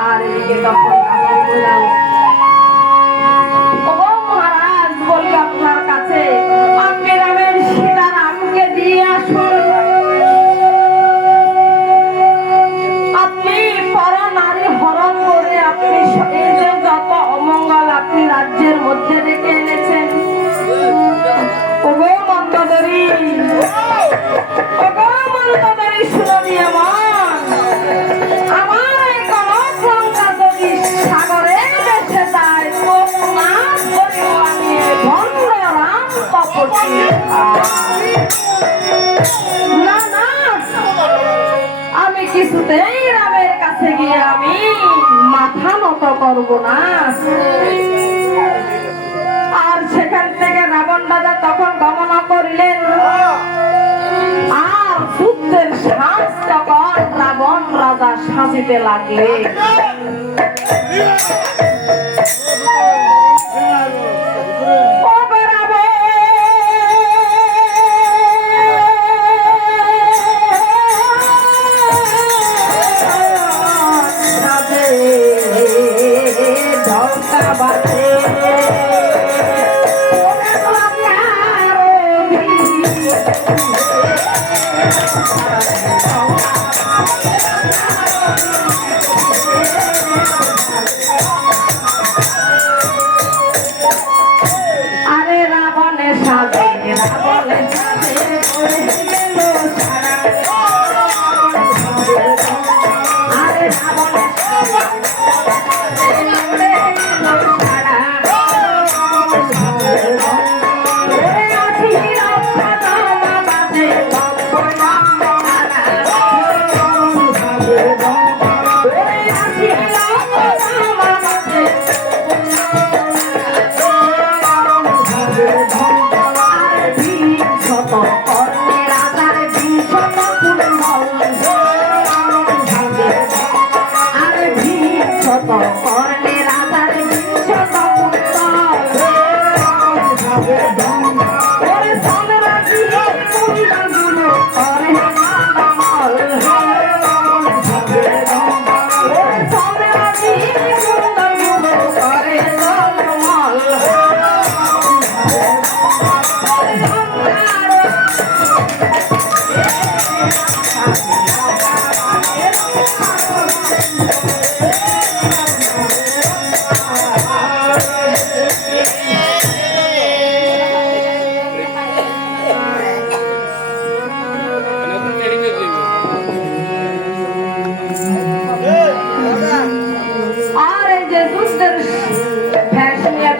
আর এদিকে তখন বললাম, ও মহারাজ, বলি আপনার কাছে আপনি রামের সীতারামকে দিয়ে আসুন। আপনি পর নারী হরণ করে আপনি এই যে যত অমঙ্গল আপনি রাজ্যের মধ্যে রেখে এনেছেন, ওগো মন্দোদরী, ওগো মন্দোদরী, শুনো দিয়ে আমার এই কনক লঙ্কা যদি সাগরে ভেসে যায় তো না করিব আমি ভণ্ড রাম তপস্বী। না না, আমি কিছুতেই রামের কাছে গিয়ে আমি মাথা নত করব না। আর সেখান থেকে রাবণ রাজা তখন গমন করিলেন। আর যুদ্ধের সাজ তখন রাবণ রাজা সাজিতে লাগলেন। আরে রাবণের সাথে রাবণের সাথে গেল সারা। আরে রাবণের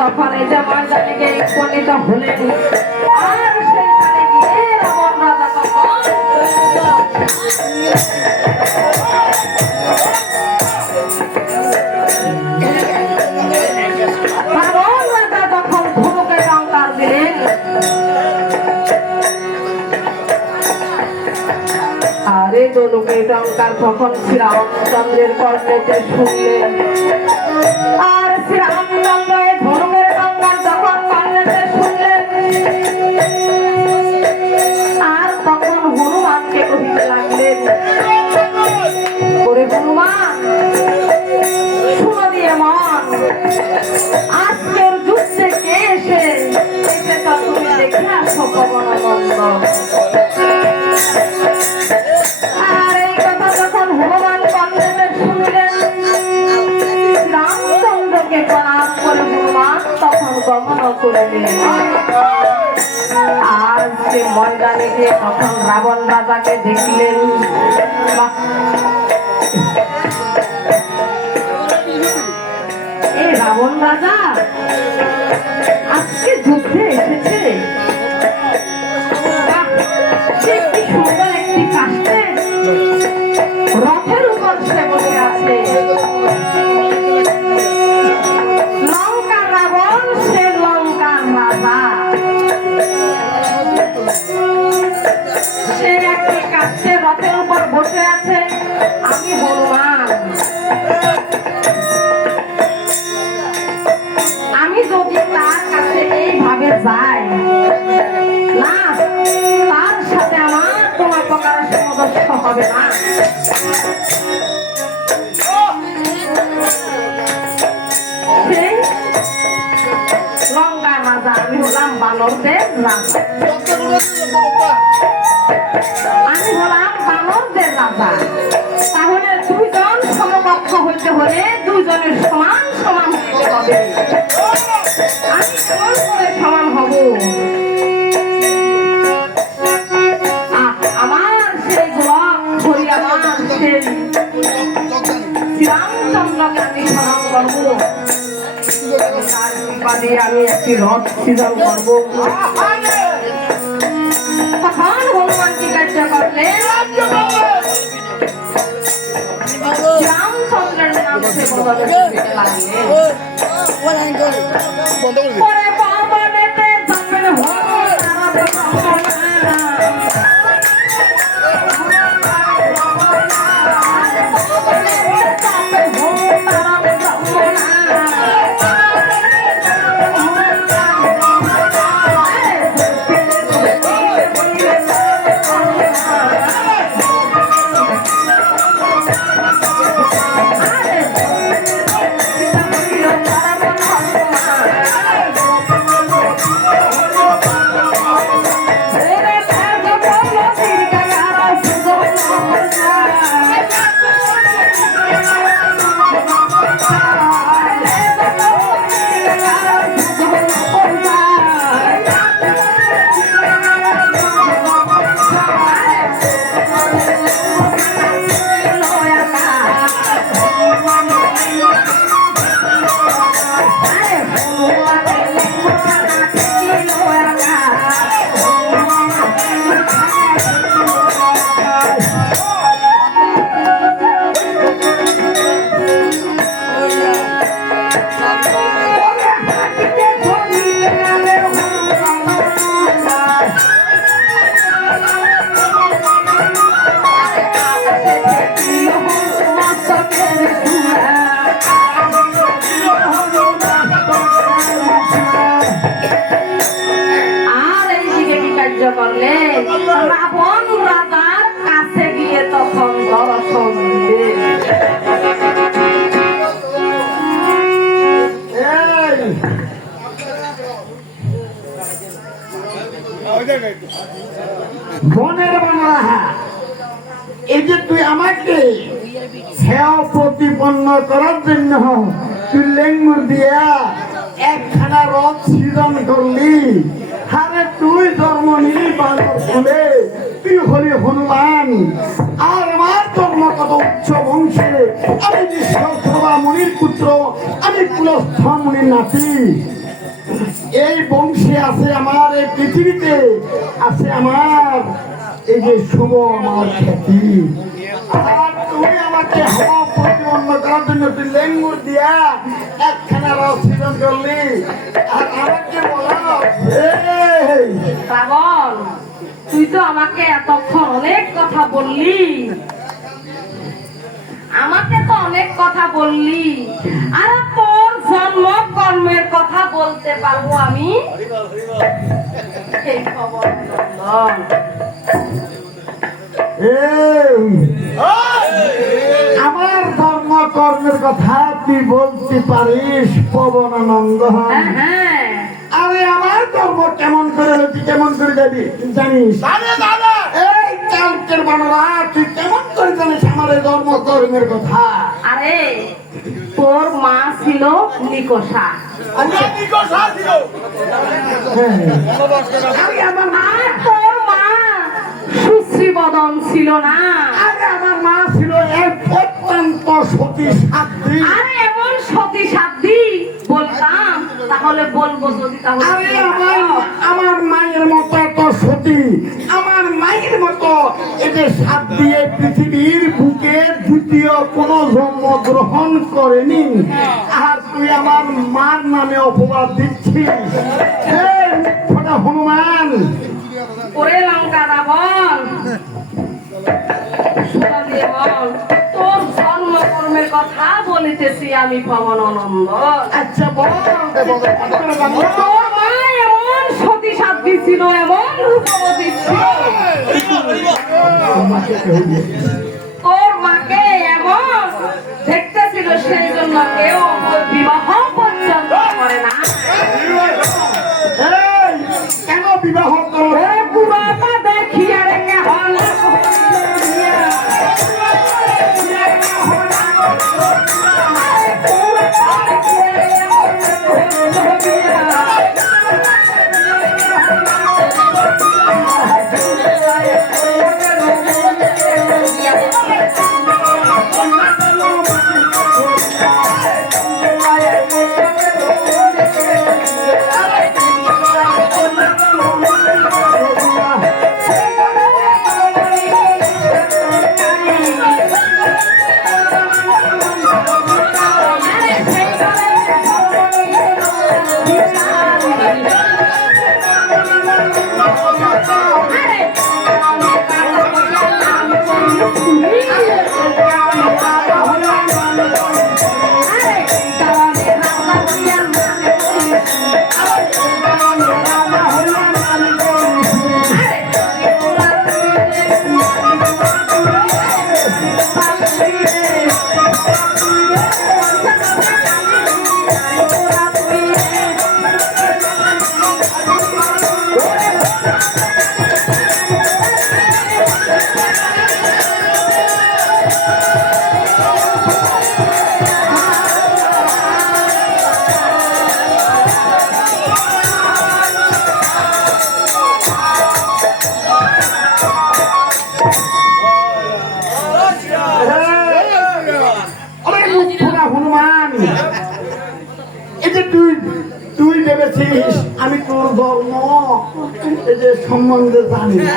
তখন এই যে ময়দানে উপনীত হলেন। আর সেইখানে গিয়ে রাবণ রাজা তখন ধনুকে টঙ্কার দিলেন। আর এই ধনুকে টঙ্কার তখন শ্রীরামচন্দ্রের কর্ণেতে শুনলেন। আর শ্রীরামচন্দ্র এই ধনুকের টঙ্কার যখন কর্ণেতে শুনলেন, আর তখন হনুমানকে কহিতে লাগলেন, ওরে হনুমান, শুনো দিয়ে মন, আজকের যুদ্ধে কে এসে তুমি দেখে আসো পবনানন্দ। আর এই কথা যখন হনুমান কর্ণেতে শুনলেন, রামচন্দ্রকে প্রণাম করে হনুমান তখন গমন করলেন। আর সে ময়দানে গিয়ে তখন রাবণ রাজাকে দেখলেন। এই রাবণ রাজা আজকে যুদ্ধে এসেছে, সে কি সুন্দর একটি কাষ্টে রথের উপর সে বসে আছে। লঙ্কার রাবণ, সে লঙ্কার রাজা, সে একটি কাষ্টে রথের উপর বসে আছে। আমি হনুমান, আমি যদি তার কাছে এইভাবে যাই না, তার সাথে আমার কোনো হবে না। সেই লঙ্কা রাজা, আমি হলাম বানরদের রাজা। আমি হলাম বানরদের রাজা। তাহলে দুইজন সমকক্ষ হইতে হলে দুইজনের সমান সমান হইতে হবে। আমি কেমন করে সমান হব? আমার সেই গোলাপ ধরি, আমার সেই শ্রীরামচন্দ্রকে আমি স্মরণ করবো। আমি একটি রথ সৃজন করবো। তখন হনুমান কি কার্য করলেন? রামচন্দ্রের নাম সে বদলে দিতে লাগলেন। পরে পাবনেতে যাবেন হনুমান তারা রাবণ রাজার কাছে গিয়ে তখন দর্শন দিলেন। বনের বানরা, এই যে তুই আমাকে সেবা প্রতিপন্ন করার জন্য তুই লেঙ্গুর দিয়া একখানা রথ সৃজন করলি। আরে তুই জন্ম নিলি বানর কুলে, তুই হলি হনুমান। আর আমার জন্ম কত উচ্চ বংশে, আমি বিশ্বসভা মুনির পুত্র, আমি কুলস্থ মুনির নাতি। এই বংশে আছে আমার, এই পৃথিবীতে আছে আমার এই যে শুভ আমার খ্যাতি। আর তুই আমাকে হওয়া প্রতিবন্ধ করার জন্য তুই লেঙ্গুর দিয়া একখানা রথ সৃজন করলি। আর আমাকে বলা রাবণ, তুই তো আমাকে এতক্ষণ অনেক কথা বললি, আমাকে তো অনেক কথা বললি। আর তোর জন্ম কর্মের কথা বলতে পারবো আমি? এই খবর আমার ধর্ম কর্মের কথা তুই বলতে পারিস পবনানন্দ? হ্যাঁ। আরে আমার ধর্ম কেমন করে তুই কেমন করে যাবি জানিস? এই কালকের বানরা, তুই কেমন করে জানিস আমার এই ধর্ম কর্মের কথা? আরে তোর মা ছিল নিকষা, আমার মা, তোর মা সুশ্রী বদন ছিল না। আরে আমার মা ছিল এক অত্যন্ত সতী সাধ্বী। আরে এমন সতী সাধ্বী বলতাম তাহলে বলবো যদি, তাহলে আরে আমার মায়ের মতো এত সতী, আমার মায়ের মতো এদের সাত দিয়ে পৃথিবীর বুকে দ্বিতীয় কোন জন্ম গ্রহণ করেনি। আর তুই আমার মার নামে অপবাদ দিচ্ছিস। হনুমান, ওরে লঙ্কা রাবণ, শোনা দিয়ে বল, তোর জন্ম কর্মের কথা বলিতেছি আমি পবনানন্দ। আচ্ছা বল। তোর মা এমন সতী সাধ্বী ছিল, এমন রূপবতী আমাকে কেউ দিয়েছে। তোর মাকে এমন দেখতেছিল সেই জন্য কেউ বিবাহ পর্যন্ত করে না। এই, কেন বিবাহ করো? ওরে বুড়াটা দেখি আরে কেমন আরে মুখরা হনুমান, এই যে তুই ভেবেছিস আমি তোর ধর্ম এই যে সম্বন্ধে জানি না।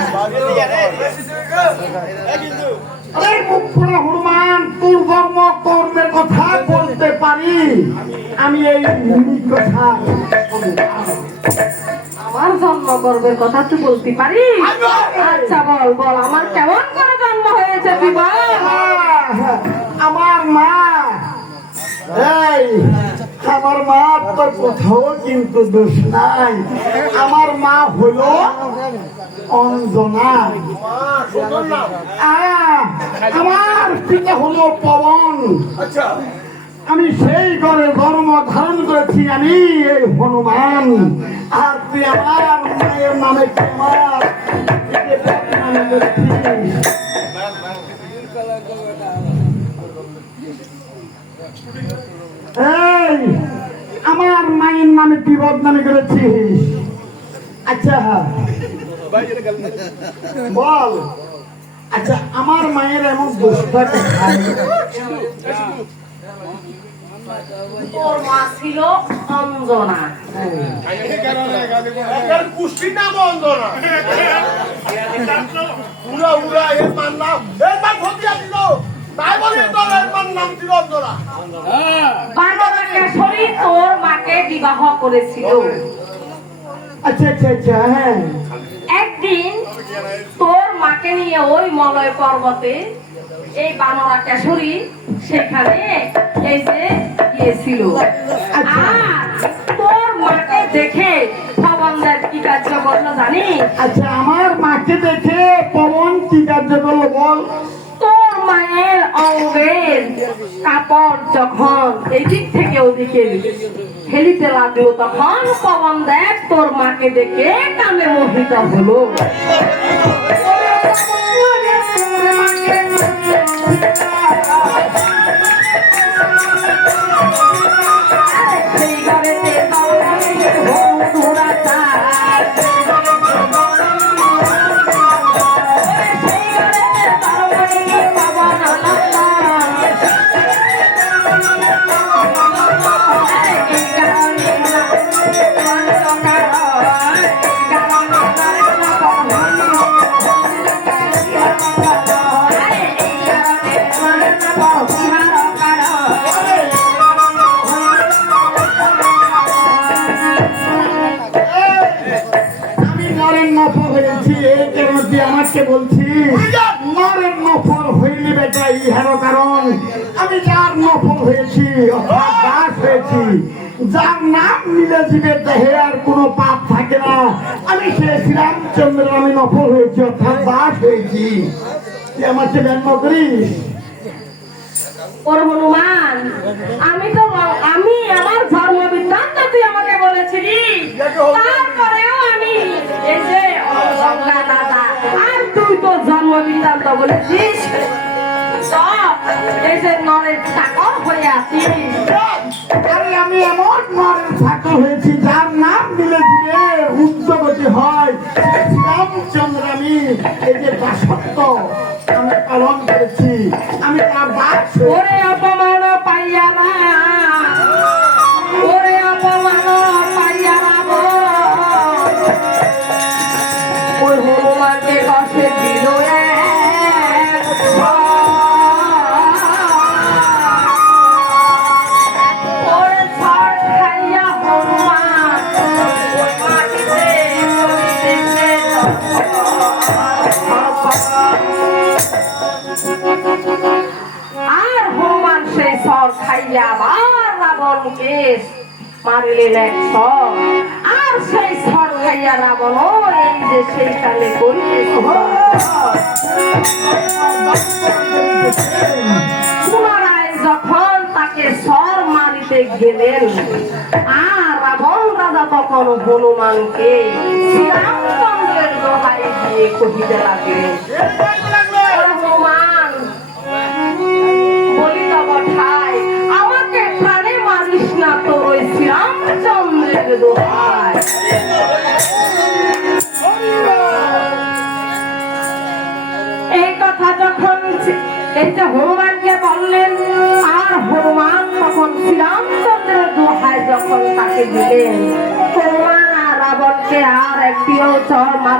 আরে মুখরা হনুমান, তোর ধর্ম কর্মের কথা বলতে পারি, আমি এই কথা আমার জন্ম গর্বের কথা তুই বলতে পারিস? আচ্ছা বল বল, আমার কেমন করে জন্ম হয়েছে তুই বল। আমার মা, এই আমার মা তোর কোথাও কিন্তু দোষ নাই। আমার মা হলো অঞ্জনা, আমার পিতা হলো পবন। আমি সেই ঘরে জন্ম ধারণ করেছি, আমি এই হনুমান। আর তুই আমার মায়ের নামে কি আমার নামে করেছিস? এই আমার মায়ের নামে তুই বদনামি করেছিস। আচ্ছা বল, আচ্ছা আমার মায়ের এমন দোষটা কোথায়? তোর মা ছিল অঞ্জনা। পুষ্টির নাম অঞ্জনা। উড়া উড়া এর মান নাম এর মান ভটিয়া দিল, তাই বলে তোর এর মান নাম ছিল অঞ্জনা। বানরা কেশরী তোর মাকে বিবাহ করেছিল। আচ্ছা আচ্ছা আচ্ছা, হ্যাঁ একদিন তোর মাকে নিয়ে ওই মলয় পর্বতে এই বানরা কেশরী সেখানে এই যে গিয়েছিল। আর তোর মাকে দেখে পবনদেব কি কার্য করলো জানিস? আচ্ছা, আমার মাকে দেখে পবন কি কার্য করলো বল? তোর মায়ের অঙ্গের কাপড় যখন এদিক থেকে ওদিকে ফেলিতে লাগলো, তখন পবনদেব তোর মাকে দেখে কামে মোহিত হলো। সেই ঘরেতে বন্ধুরা তার, সেই ঘরেতে তরবারি পবন আলাদা। এই কারণে আমি নরেন নফর হয়েছি, এই কেন তুই আমাকে বলছিস? নরেন নফর হইলি বেটা ইহার কারণ আমি যার নফর হয়েছি, অর্থাৎ দাস হয়েছি। যার নাম নিলে জীবের দেহে আর কোনো পাপ থাকে না। আমি সে শ্রীরামচন্দ্রের আমি নফল হয়েছি, অর্থাৎ দাস হয়েছি। তুই আমাকে জন্ম করিস। ওর হনুমান, আমি আমার ধর্ম বৃত্তান্ত তুই আমাকে বলেছিলি, তারপরেও আমি এই যে গঙ্গা দাদা আর তুই তো জন্ম বৃত্তান্ত বলেছিস, তো এই যে নরের চাকর হয়ে আছিস। আরে আমি এমন নরের ছাত্র হয়েছি যার নাম নিলে দিলে উচ্চগতি হয়। শ্রীরামচন্দ্র আমি এই যে দাসত্ব আমি পালন করেছি, আমি তার দাস। ওরে অপমান পাইয়া না, ওরে অপমান পাইয়া না, ওই হনুমানকে কষ্টে দিল এক ওরে ছাড় খাইয়া হনুমান ওই মাটিতে পড়িতেছে। আর হনুমান সেই সর খাইয়া আবার রাবণকে মারিলেন এক সর, আর সেই সর খাইয়া রাবণ এই যে সেইখানে করিতেছে। পুনরায় যখন তাকে সর মারিতে গেলেন, আর রাবণ রাজা তখন হনুমানকে শ্রীরামচন্দ্রের দোহাই দিয়ে কহিতে লাগলেন, হনুমান বলি তব ঠাই, আমাকে প্রাণে মারিস না, তোর ওই শ্রীরামচন্দ্রের দোহাই। এই কথা যখন এই যে হনুমানকে বললেন, আর হনুমান তখন শ্রীরামচন্দ্রের দোহাই যখন তাকে দিলেন, হনুমান রাবণকে আর একটিও চর